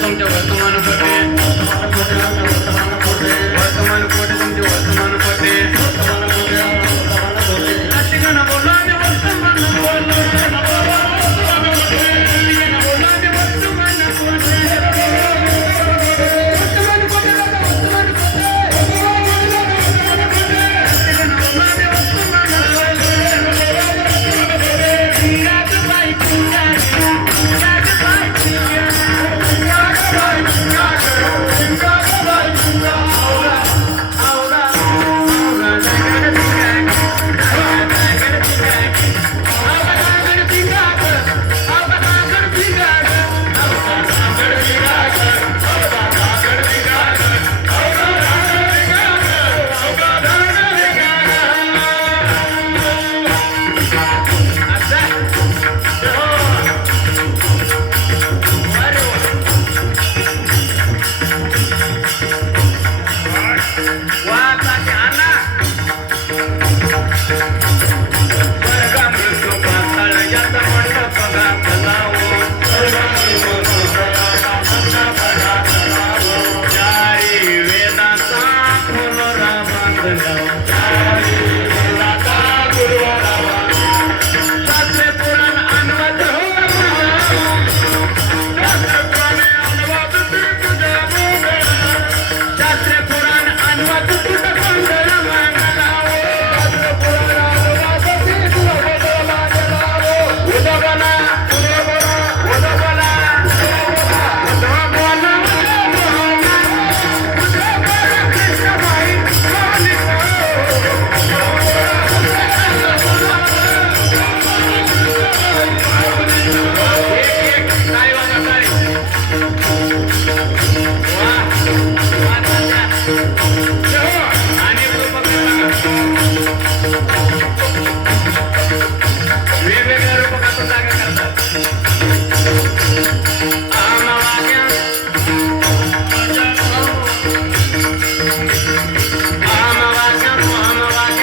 don't know what's going on. Wow.